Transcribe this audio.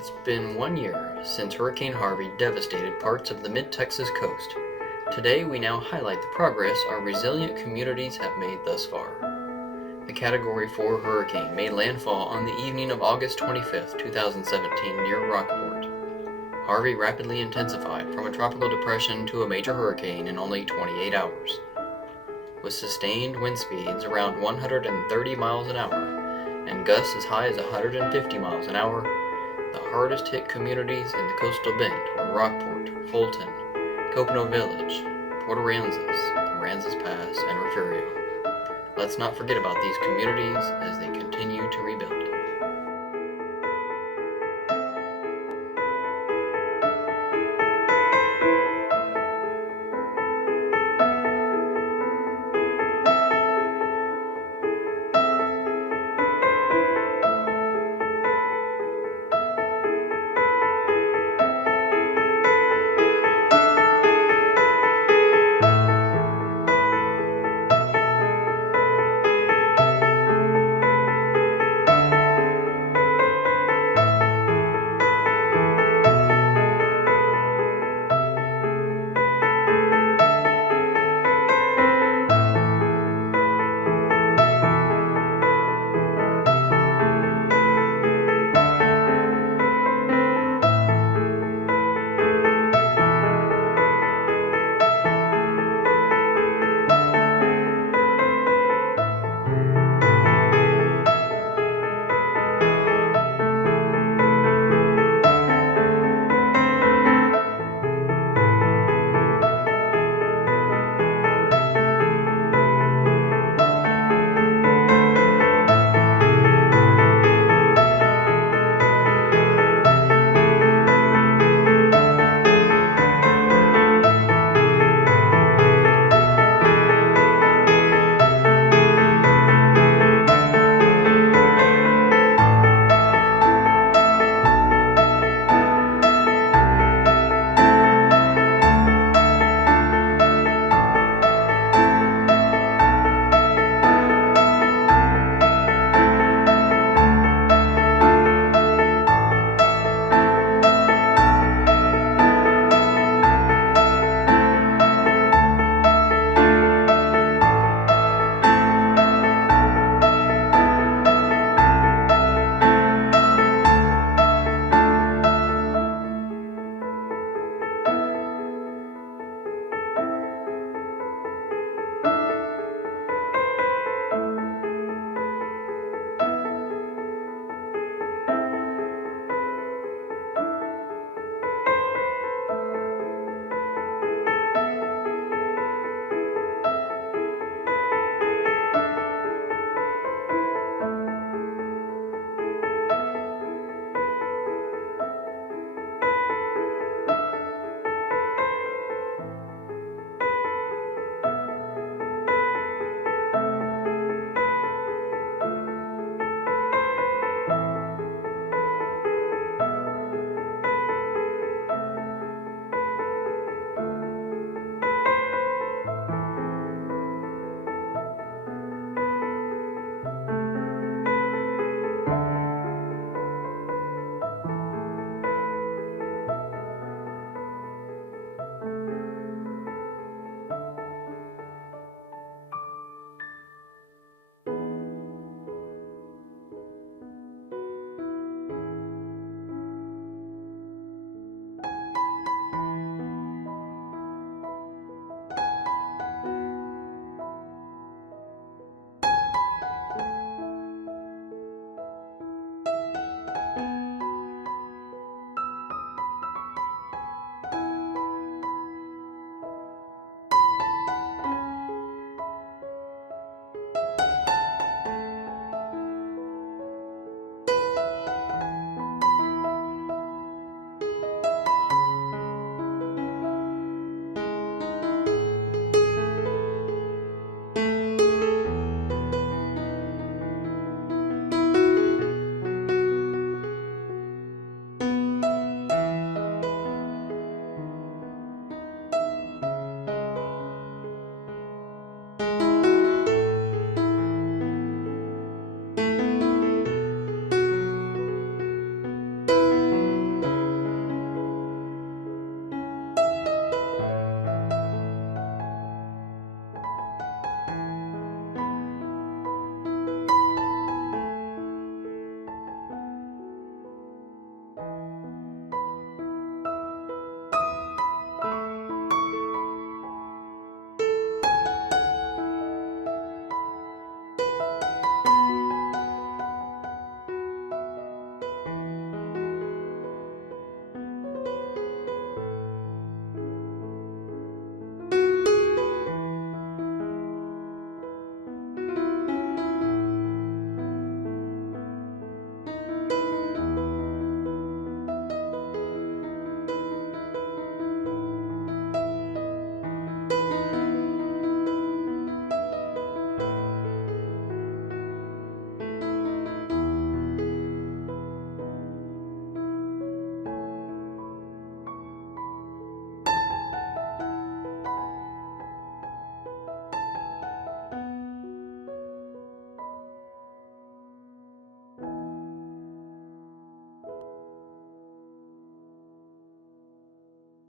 It's been 1 year since Hurricane Harvey devastated parts of the mid-Texas coast. Today we now highlight the progress our resilient communities have made thus far. The Category 4 hurricane made landfall on the evening of August 25, 2017 near Rockport. Harvey rapidly intensified from a tropical depression to a major hurricane in only 28 hours. With sustained wind speeds around 130 miles an hour and gusts as high as 150 miles an hour, the hardest hit communities in the coastal bend were Rockport, Fulton, Copano Village, Port Aransas Pass, and Refugio. Let's not forget about these communities as they continue to rebuild.